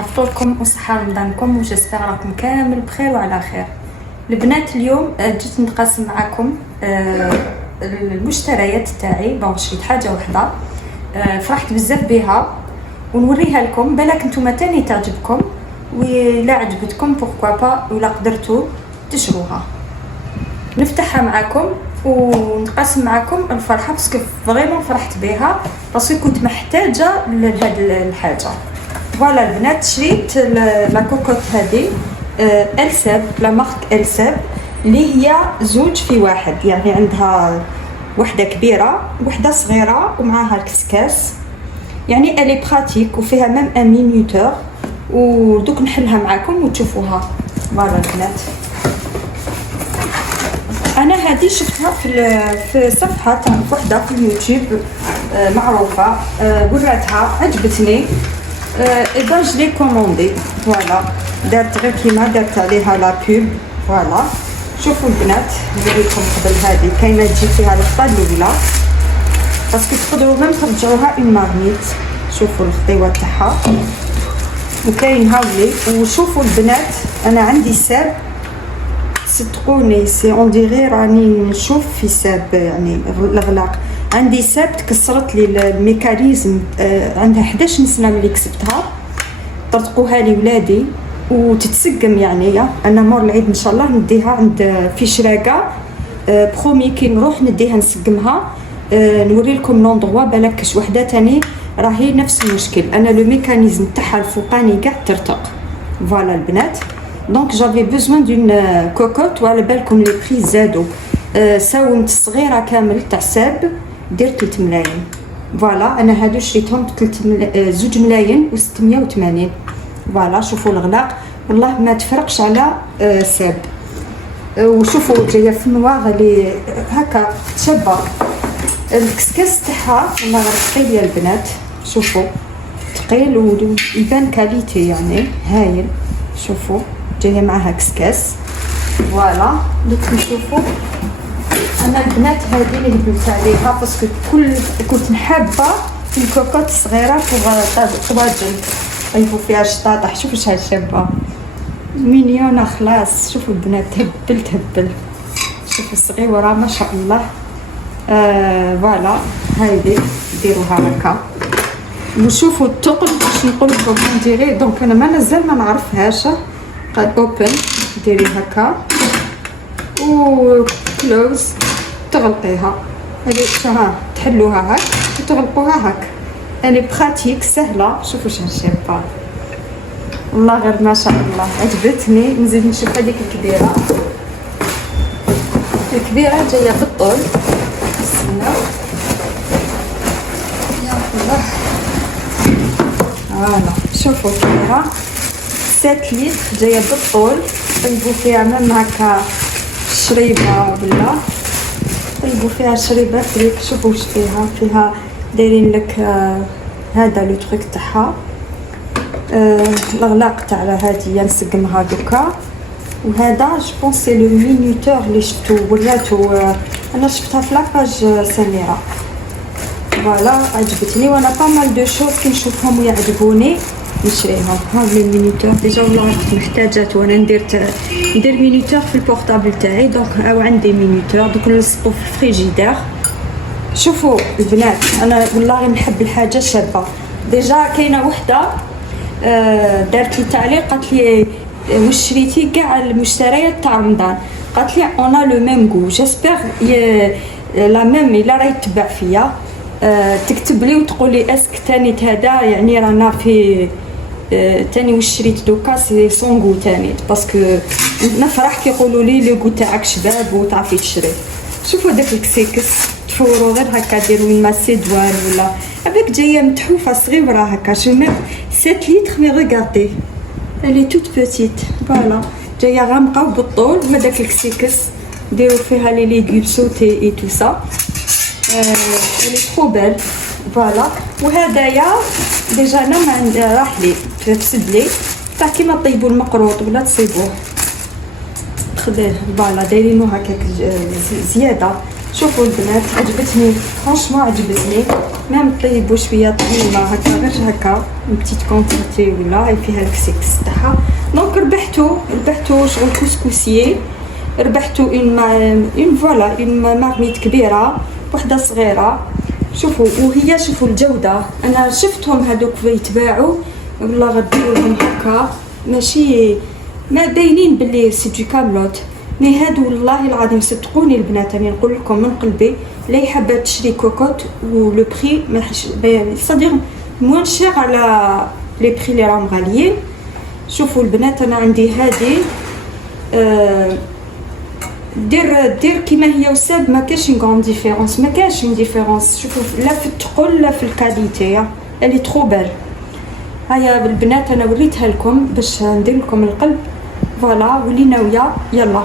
صحة فطوركم وصحة رمضانكم، وجسبر راكم كامل بخير وعلى خير. البنات اليوم جيت نتقاسم معكم المشتريات تاعي. بون شريت حاجه واحده فرحت بزاف بها ونوريها لكم، بالك نتوما تاني تعجبكم، ولا عجبتكم بوركوا با ولا قدرتوا تشروها. نفتحها معكم ونقاسم معكم الفرحه، باسكو فريمون فرحت بها، باسكو كنت محتاجه لهاد الحاجه. فوالا البنات، شريت لا كوكوت هذه الساب، لا مارك الساب، اللي هي زوج في واحد، يعني عندها وحده كبيره وحده صغيره ومعها الكسكاس، يعني الي براتيك وفيها ميم ان مينيوتور. ودوك نحلها معكم وتشوفوها. فوالا البنات، انا هذه شفتها في صفحه تاع وحده في اليوتيوب معروفه، وراتها عجبتني، اي با جو لي كوموندي. فوالا دارت غير كيما دارت عليها لا بوب. فوالا شوفوا البنات، نوريكم قبل هذه كاينه تجي فيها الخطه الاولى، باسكو تقدروا ميم ترجعوها اون ماغنيت. شوفوا الخطيوه تاعها، وكاين هاولي. وشوفوا البنات، انا عندي ساب، صدقوني سي اون ديغي راني نشوف في ساب، يعني الاغلاق عندي ساب تكسرت لي الميكانيزم، عندها 11 سنه ملي كسبتها، طرقوها لي ولادي وتتسقم. يعني انا مور العيد ان شاء الله نديها عند في شراقه، برومي كي نروح نديها نسقمها، نوري لكم لوندروا، بالك وحده تاني راهي نفس المشكل، انا لو ميكانيزم تاعها الفوقاني كاع ترتق. فوالا البنات، دونك جافي بوزوان دون كوكوت، وعلى بالكم لي بري زادوا، ساومت صغيره كامل تاع ساب دير 3 ملايين. فوالا انا هادو شريتهم ب 2 ملايين و680. فوالا شوفوا الغلاق، والله ما تفرقش على ساب. وشوفوا جايه في نواغ اللي هكا تشبه الكسكاس تاعها، والله غير ثقيل يا البنات. شوفوا ثقيل ويبان كاليتي، يعني هايل. شوفوا جايه معها كسكاس. فوالا دوك نشوفوا. انا البنات هذه اللي هبلت عليها، باسكو كنت حابه الكوكوت الصغيره بوغ طواجن يطيبوا فيها الشطاطح. شوفوا شحال شابه مليونه، خلاص. شوفوا البنات، تهبل. شوفوا الصغيره ما شاء الله. فوالا هايدي ديروها هكا. وشوفوا الثقل، باش نقول لكم نديري، دونك انا مازال ما نعرفهاش. قد اوبن ديري هكا و كلوز، تغلقيها. هذه شها تحلوها هاك وتغلقوها هاك، يعني براتيك سهله. شوفوا شحال شابه، والله غير ما شاء الله عجبتني. نزيد نشوف هذيك الكبيره. الكبيره جايه بالطول، استنى يا الله. فوالا شوفوا الكبيره 7 لتر جايه بالطول، طيبوا فيها ميم هكا شريبه، ولا طيبوا فيها شريبه فريك. شوفوا واش فيها دايرين لك هذا لو تروك تاعها، الاغلاق تاع هذه نسقمها دوكا. وهذا جو بونس سي لو مينيوتور اللي شفتو وراتو، انا شفتها في لاباج سميره. فوالا عجبتني، وانا با مال دو شوز كي نشوفهم ويعجبوني نشريهم. هاد لي مينيتور ديجا والله محتاجات، وانا ندير مينيتور في البورطابل تاعي، دونك او عندي مينيتور دوك نلصقو في الفريجيدير. شوفوا البنات، انا والله نحب الحاجه شابه. ديجا كاينه وحده دارت لي تعليق، قالت لي واش شريتي كاع المشتريات تاع رمضان؟ قالت لي انا لو ميم غو، جيسبر لا ميم الا راهي تبع فيا تكتب لي وتقول لي اسك تاني هذا، يعني رانا في تاني واش شريت دوكا سي سون غو تاني، باسكو نفرح كي يقولوا لي لو غو تاعك شباب وتعرفي تشري. شوفوا داك الكسيكس تفوروا غير هكا، ديروا من ماسيدوان ولا هذاك، جايه متحوفه صغيره هكا. شو ميم 7 لتر، مي ريغاردي الي توت بوتيت. فوالا جايه غامقه وبالطول، هذاك الكسيكس ديروا فيها لي ليغوم سوتي اي تو سا، الي ترو بال. فوالا وهدايا ديجا انا ما راح لي تفسد لي، تاع كيما طيبوا المقروط ولا تصيبوه خديه. فوالا دايرينو هكاك زياده، شوفوا البنات عجبتني فرانشمون عجبتني، ميم طيبوا شويه طعيمه هكا غير هكا بتيت كونتيتي ولا فيها الكسكس تاعها. دونك ربحتو شغل كسكسيي، ربحتو اون فوالا اون مارميت كبيره وحده صغيره. شوفوا وهي شوفوا الجوده، انا شفتهم هذوك يتباعوا والله غديرهم هكا ماشي ما باينين باللي سي دو كاملوت، مي هادو والله العظيم صدقوني البنات راني نقول لكم من قلبي، لا حابه تشري كوكوت ولو بري ما صدير موان شير على لي بري اللي راهم غاليين. شوفوا البنات انا عندي هادي دير كيما هي وساب ما كاش غون ديفيرونس، ما كاش ديفيرونس. شوفوا لا في الثقل لا في الكاليتي، اللي ترو بال. هيا البنات انا وريتها لكم باش ندير لكم القلب فوالا ولينا ويا يلا.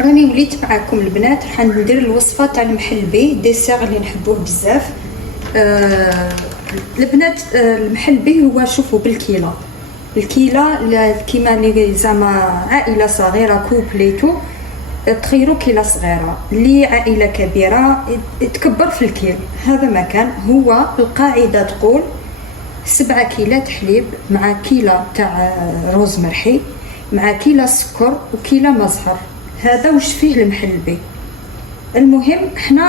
راني وليت معاكم البنات حندير الوصفه تاع المحلبي ديسير اللي نحبوه بزاف. البنات المحلبي هو شوفوا بالكيله، الكيله كيما اللي زعما عائله صغيره كوبليتو تخيروا كيله صغيره، اللي عائله كبيره تكبر في الكيل. هذا ما كان هو القاعده تقول 7 كيلات حليب مع كيلة تاع روز مرحي مع كيلة سكر وكيلة مزهر. هذا وش فيه المحلبي. المهم احنا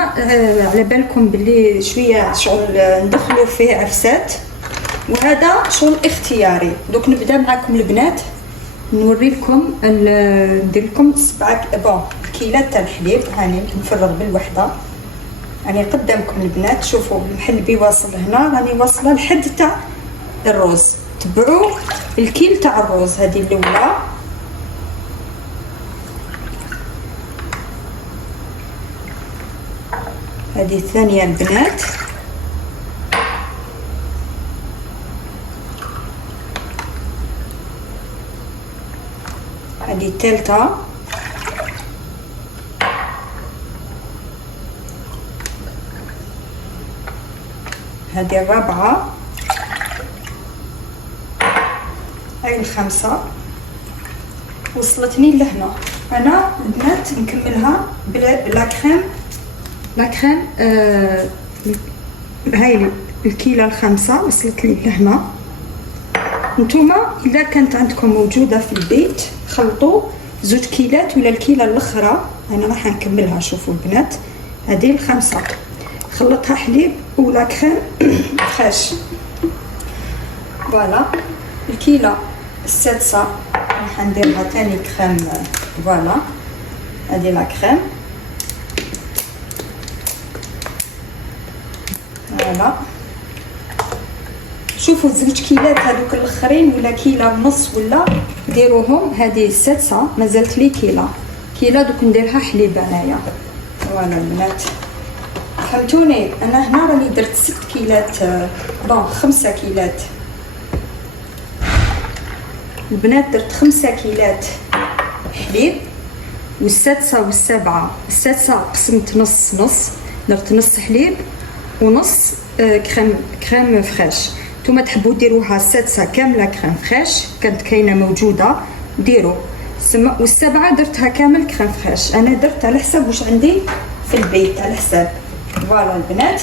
على بالكم باللي شويه شغل ندخلوا فيه عفسات، وهذا شغل اختياري. دوك نبدا معكم البنات نوري لكم ندير لكم 7 كيلات تاع الحليب. هاني نفرغ بالوحده، راني قدامكم البنات. شوفوا المحلبي واصل هنا، راني واصله لحد تاع الروز. تبعوا الكيل تاع الروز، هذه الاولى هذه الثانيه البنات، هذه الثالثه، هذه الرابعه، هاي الخامسه. وصلتني لهنا. انا البنات نكملها بلا كريم، لا كريم هاي الكيله الخامسه وصلت لي لهنا. نتوما اذا كانت عندكم موجوده في البيت خلطوا 2 كيلات ولا الكيله الاخرى. انا راح نكملها. شوفوا البنات هذه الخامسه خلطها حليب ولا كريم فريش. فوالا الكيله السادسه راح نديرها ثاني كريم. فوالا هذه لا كريم. فوالا شوفوا 2 كيلات هذوك الاخرين ولا كيله ونص ولا ديروهم. هذه السادسه مازالت لي كيله دوك نديرها حليب انايا. فوالا البنات فهمتوني. انا هنا راني درت 6 كيلات 5 كيلات البنات، درت 5 كيلات حليب، والسادسه والسابعه السادسه قسمت نص درت نص حليب ونص كريم فريش. نتوما تحبوا ديروها السادسه كامله كريم فريش كانت كاينه موجوده ديروا، والسابعه درتها كامل كريم فريش. انا درت على حساب واش عندي في البيت على حساب. فوالا البنات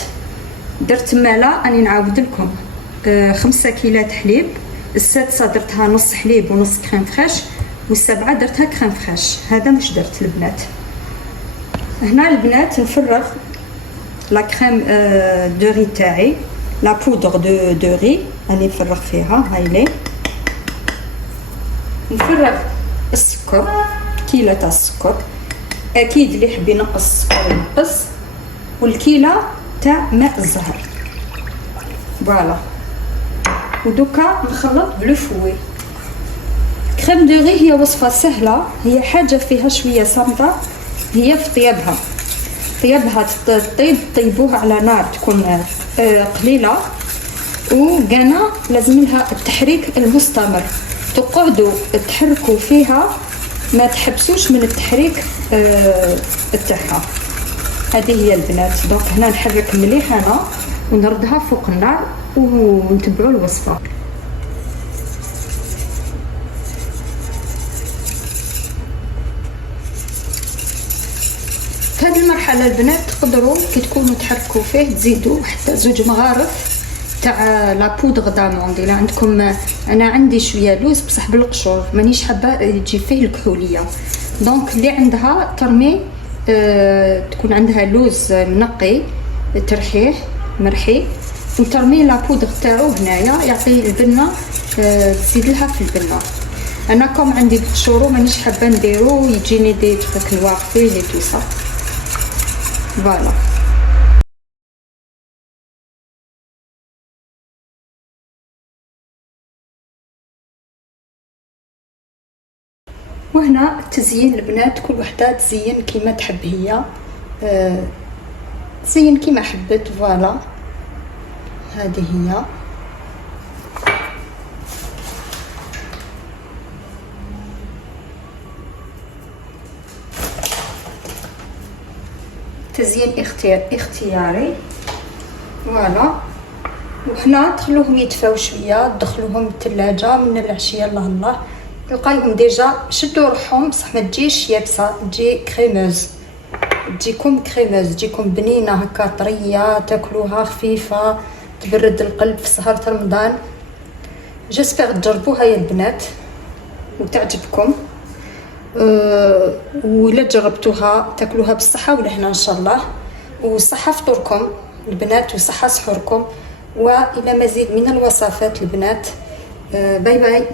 درت مالا اني نعاود لكم 5 كيلات حليب، السادسه درتها نص حليب ونص كريم فريش، والسابعه درتها كريم فريش. هذا مش درت البنات. هنا البنات نفرغ لا كريم دو ري تاعي، لا بودر دو ري راني نفرغ فيها. هاي لي نفرغ السكر، كيله تاع السكر اكيد اللي يحب ينقص السكر ينقص، والكيله تاع ماء الزهر. فوالا ودوكا نخلط بلو فوي. كريم دو ري هي وصفه سهله، هي حاجه فيها شويه صامته، هي في طيابها طيبوها على نار تكون قليله، وقنا لازم لها التحريك المستمر، تقعدوا تحركوا فيها ما تحبسوش من التحريك تاعها. هذه هي البنات. دونك هنا نحرك مليح انا ونردها فوق النار ونتبعوا الوصفه. في هذه المرحله البنات تقدروا كي تكونوا تحركوا فيه تزيدوا حتى 2 مغارف تاع لا بودغ داموند. الا عندكم، انا عندي شويه لوز بصح بالقشور، مانيش حابه يجي فيه الكحوليه، دونك اللي عندها ترمي تكون عندها لوز منقي ترحيه مرحي وترمي لا بودغ تاعو هنايا يعطي البنه، تزيد لها في البنه. انا كوم عندي بالقشور مانيش حابه نديرو يجيني دي تروك نوار فيه لي تو سا. فوالا وهنا تزيين البنات كل وحده تزين كيما تحب هي، تزين كيما حبت. فوالا هذه هي. تزيين اختياري. فوالا وهنا تخلوهم يدفاو شويه، تدخلوهم الثلاجه من العشيه الله الله تلقايهم ديجا شدوا روحهم، بصح ما تجيش يابسه، تجي كريموز، تجيكم كريموز، تجيكم بنينه هكا طريه تاكلوها خفيفه تبرد القلب في سهره رمضان. جيسبر تجربوها يا البنات وتعجبكم، ولا جربتوها تاكلوها بالصحه والهنا ان شاء الله، وصحه فطوركم البنات وصحه سحوركم، والى مزيد من الوصفات البنات. باي باي.